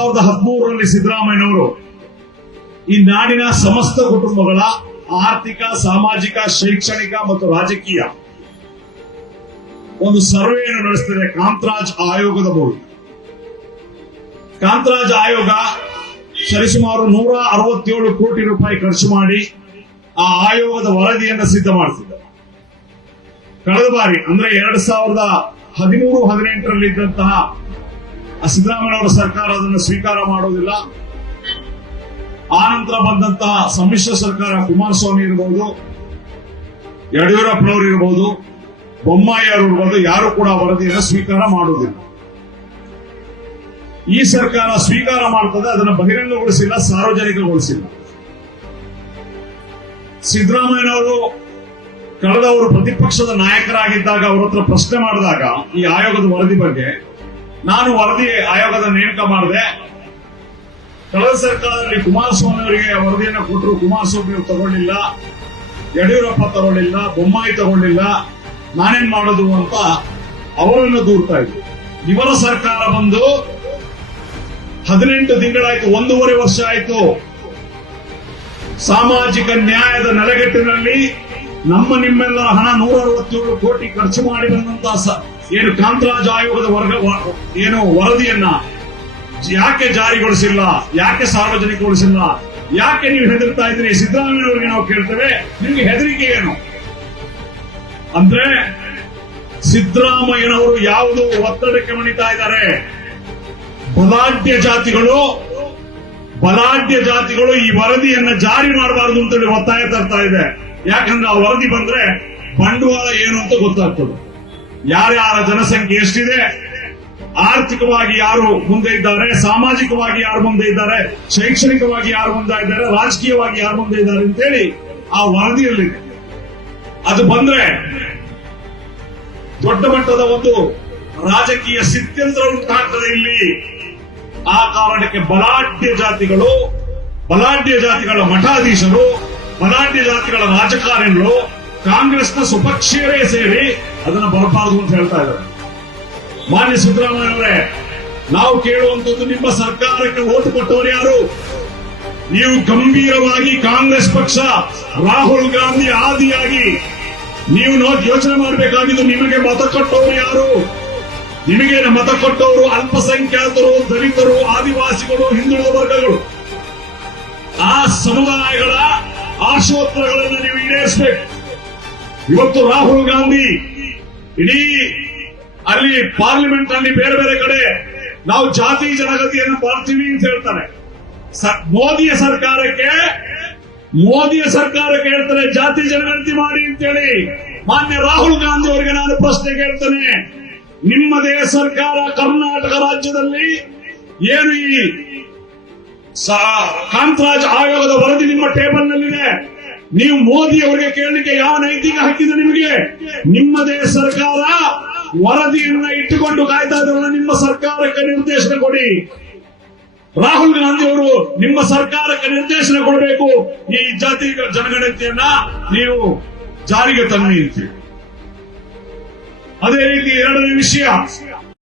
ಸಾವಿರದ ಹದಿಮೂರರಲ್ಲಿ ಸಿದ್ದರಾಮಯ್ಯನವರು ಈ ನಾಡಿನ ಸಮಸ್ತ ಕುಟುಂಬಗಳ ಆರ್ಥಿಕ, ಸಾಮಾಜಿಕ, ಶೈಕ್ಷಣಿಕ ಮತ್ತು ರಾಜಕೀಯ ಒಂದು ಸರ್ವೆಯನ್ನು ನಡೆಸ್ತಿದೆ ಕಾಂತರಾಜ್ ಆಯೋಗದ ಮೂಲಕ. ಕಾಂತರಾಜ್ ಆಯೋಗ ಸರಿಸುಮಾರು ನೂರ ಅರವತ್ತೇಳು ಕೋಟಿ ರೂಪಾಯಿ ಖರ್ಚು ಮಾಡಿ ಆ ಆಯೋಗದ ವರದಿಯನ್ನು ಸಿದ್ಧ ಮಾಡಿಸಿದೆ ಕಳೆದ ಬಾರಿ, ಅಂದ್ರೆ ಎರಡ್ ಸಾವಿರದ ಹದಿಮೂರು ಹದಿನೆಂಟರಲ್ಲಿ ಇದ್ದಂತಹ ಆ ಸಿದ್ದರಾಮಯ್ಯನವರ ಸರ್ಕಾರ ಅದನ್ನು ಸ್ವೀಕಾರ ಮಾಡೋದಿಲ್ಲ. ಆ ನಂತರ ಬಂದಂತಹ ಸಮ್ಮಿಶ್ರ ಸರ್ಕಾರ ಕುಮಾರಸ್ವಾಮಿ ಇರಬಹುದು ಯಡಿಯೂರಪ್ಪನವರು ಇರಬಹುದು ಬೊಮ್ಮಾಯಿ ಅವರು ಇರಬಹುದು ಯಾರು ಕೂಡ ವರದಿಯನ್ನು ಸ್ವೀಕಾರ ಮಾಡುವುದಿಲ್ಲ ಈ ಸರ್ಕಾರ ಸ್ವೀಕಾರ ಮಾಡ್ತದೆ, ಅದನ್ನು ಬಹಿರಂಗಗೊಳಿಸಿಲ್ಲ, ಸಾರ್ವಜನಿಕಗೊಳಿಸಿಲ್ಲ. ಸಿದ್ದರಾಮಯ್ಯನವರು ಕಳೆದವರು ಪ್ರತಿಪಕ್ಷದ ನಾಯಕರಾಗಿದ್ದಾಗ ಅವರತ್ರ ಪ್ರಶ್ನೆ ಮಾಡಿದಾಗ ಈ ಆಯೋಗದ ವರದಿ ಬಗ್ಗೆ ನಾನು ವರದಿ ಆಯೋಗದ ನೇಮಕ ಮಾಡಿದೆ. ಕಳೆದ ಸರ್ಕಾರದಲ್ಲಿ ಕುಮಾರಸ್ವಾಮಿ ಅವರಿಗೆ ವರದಿಯನ್ನು ಕೊಟ್ಟರು. ಕುಮಾರಸ್ವಾಮಿ ಅವರು ತಗೊಳ್ಳಿಲ್ಲ ಯಡಿಯೂರಪ್ಪ ತಗೊಳ್ಳಿಲ್ಲ ಬೊಮ್ಮಾಯಿ ತಗೊಳ್ಳಿಲ್ಲ ನಾನೇನ್ ಮಾಡೋದು ಅಂತ ಅವರನ್ನ ದೂರ್ತಾ ಇದ್ರು ಇವರ ಸರ್ಕಾರ ಬಂದು ಹದಿನೆಂಟು ತಿಂಗಳಾಯ್ತು, ಒಂದೂವರೆ ವರ್ಷ ಆಯ್ತು. ಸಾಮಾಜಿಕ ನ್ಯಾಯದ ನೆಲೆಗಟ್ಟಿನಲ್ಲಿ ನಮ್ಮ ನಿಮ್ಮೆಲ್ಲರ ಹಣ ನೂರ ಅರವತ್ತೇಳು ಕೋಟಿ ಖರ್ಚು ಮಾಡಿ ಬಂದಂತಹ ಏನು ಕಾಂತರಾಜ್ ಆಯೋಗದ ವರ್ಗ ಏನು ವರದಿಯನ್ನ ಯಾಕೆ ಜಾರಿಗೊಳಿಸಿಲ್ಲ, ಯಾಕೆ ಸಾರ್ವಜನಿಕಗೊಳಿಸಿಲ್ಲ, ಯಾಕೆ ನೀವು ಹೆದರ್ತಾ ಇದ್ರಿ ಸಿದ್ದರಾಮಯ್ಯವರಿಗೆ ನಾವು ಕೇಳ್ತೇವೆ, ನಿಮ್ಗೆ ಹೆದರಿಕೆ ಏನು? ಅಂದ್ರೆ ಸಿದ್ದರಾಮಯ್ಯನವರು ಯಾವುದು ಒತ್ತಡಕ್ಕೆ ಮಣಿತಾ ಇದ್ದಾರೆ. ಬಲಾಢ್ಯ ಜಾತಿಗಳು ಬಲಾಢ್ಯ ಜಾತಿಗಳು ಈ ವರದಿಯನ್ನ ಜಾರಿ ಮಾಡಬಾರದು ಅಂತೇಳಿ ಒತ್ತಾಯ ತರ್ತಾ ಇದೆ. ಯಾಕಂದ್ರೆ ಆ ವರದಿ ಬಂದ್ರೆ ಬಂಡವಾಳ ಏನು ಅಂತ ಗೊತ್ತಾಗ್ತದೆ. ಯಾರ್ಯಾರ ಜನಸಂಖ್ಯೆ ಎಷ್ಟಿದೆ, ಆರ್ಥಿಕವಾಗಿ ಯಾರು ಮುಂದೆ ಇದ್ದಾರೆ, ಸಾಮಾಜಿಕವಾಗಿ ಯಾರು ಮುಂದೆ ಇದ್ದಾರೆ, ಶೈಕ್ಷಣಿಕವಾಗಿ ಯಾರು ಮುಂದೆ ಇದ್ದಾರೆ, ರಾಜಕೀಯವಾಗಿ ಯಾರು ಮುಂದೆ ಇದ್ದಾರೆ ಅಂತೇಳಿ ಆ ವರದಿಯಲ್ಲಿದೆ. ಅದು ಬಂದ್ರೆ ದೊಡ್ಡ ಮಟ್ಟದ ಒಂದು ರಾಜಕೀಯ ಸಿದ್ಧಂತ್ರ ಉಂಟಾಗ್ತದೆ ಇಲ್ಲಿ. ಆ ಕಾರಣಕ್ಕೆ ಬಲಾಢ್ಯ ಜಾತಿಗಳು, ಬಲಾಢ್ಯ ಜಾತಿಗಳ ಮಠಾಧೀಶರು ಬಲಾಢ್ಯ ಜಾತಿಗಳ ರಾಜಕಾರಣಿಗಳು ಕಾಂಗ್ರೆಸ್ನ ಸುಪಕ್ಷೀಯರೇ ಸೇರಿ ಅದನ್ನು ಬರಬಾರದು ಅಂತ ಹೇಳ್ತಾ ಇದ್ದಾರೆ. ಮಾನ್ಯ ಸಿದ್ದರಾಮಯ್ಯ ಅವರೇ, ನಾವು ಕೇಳುವಂತದ್ದು ನಿಮ್ಮ ಸರ್ಕಾರಕ್ಕೆ ಓಟು ಕೊಟ್ಟವರು ಯಾರು? ನೀವು ಗಂಭೀರವಾಗಿ ಕಾಂಗ್ರೆಸ್ ಪಕ್ಷ, ರಾಹುಲ್ ಗಾಂಧಿ ಆದಿಯಾಗಿ ನೀವು ಯೋಚನೆ ಮಾಡಬೇಕಾಗಿದ್ದು ನಿಮಗೆ ಮತ ಕೊಟ್ಟವರು ಯಾರು? ನಿಮಗೆ ಮತ ಕೊಟ್ಟವರು ಅಲ್ಪಸಂಖ್ಯಾತರು, ದಲಿತರು, ಆದಿವಾಸಿಗಳು, ಹಿಂದುಳಿದ ವರ್ಗಗಳು? ಆ ಸಮುದಾಯಗಳ ಆಶೋತ್ತರಗಳನ್ನು ನೀವು ಈಡೇರಿಸಬೇಕು. ಇವತ್ತು ರಾಹುಲ್ ಗಾಂಧಿ ಇಡೀ ಅಲ್ಲಿ ಪಾರ್ಲಿಮೆಂಟ್ ಅಲ್ಲಿ ಬೇರೆ ಬೇರೆ ಕಡೆ ನಾವು ಜಾತಿ ಜನಗತಿಯನ್ನು ಮಾಡ್ತೀವಿ ಅಂತ ಹೇಳ್ತಾರೆ. ಮೋದಿಯ ಸರ್ಕಾರಕ್ಕೆ ಮೋದಿಯ ಸರ್ಕಾರಕ್ಕೆ ಹೇಳ್ತಾರೆ, ಜಾತಿ ಜನಗಣತಿ ಮಾಡಿ ಅಂತೇಳಿ. ಮಾನ್ಯ ರಾಹುಲ್ ಗಾಂಧಿ ಅವರಿಗೆ ನಾನು ಪ್ರಶ್ನೆ ಕೇಳ್ತೇನೆ. ನಿಮ್ಮದೇ ಸರ್ಕಾರ ಕರ್ನಾಟಕ ರಾಜ್ಯದಲ್ಲಿ ಏನು ಈ ಕಾಂತರಾಜ್ ಆಯೋಗದ ವರದಿ ನಿಮ್ಮ ಟೇಬಲ್ ನಲ್ಲಿದೆ ನೀವು ಮೋದಿ ಅವರಿಗೆ ಕೇಳಲಿಕ್ಕೆ ಯಾವ ನೈತಿಕ ಹಕ್ಕಿದೆ ನಿಮಗೆ? ನಿಮ್ಮದೇ ಸರ್ಕಾರ. ವರದಿಯನ್ನ ಇಟ್ಟುಕೊಂಡು ಕಾಯ್ತಾ ಇದ್ರಲ್ಲ ನಿಮ್ಮ ಸರ್ಕಾರಕ್ಕೆ ನಿರ್ದೇಶನ ಕೊಡಿ. ರಾಹುಲ್ ಗಾಂಧಿ ಅವರು ನಿಮ್ಮ ಸರ್ಕಾರಕ್ಕೆ ನಿರ್ದೇಶನ ಕೊಡಬೇಕು. ಈ ಜಾತಿ ಜನಗಣತಿಯನ್ನ ನೀವು ಜಾರಿಗೆ ತನ್ನಿ ಅಂತೀವಿ ಅದೇ ರೀತಿ ಎರಡನೇ ವಿಷಯ.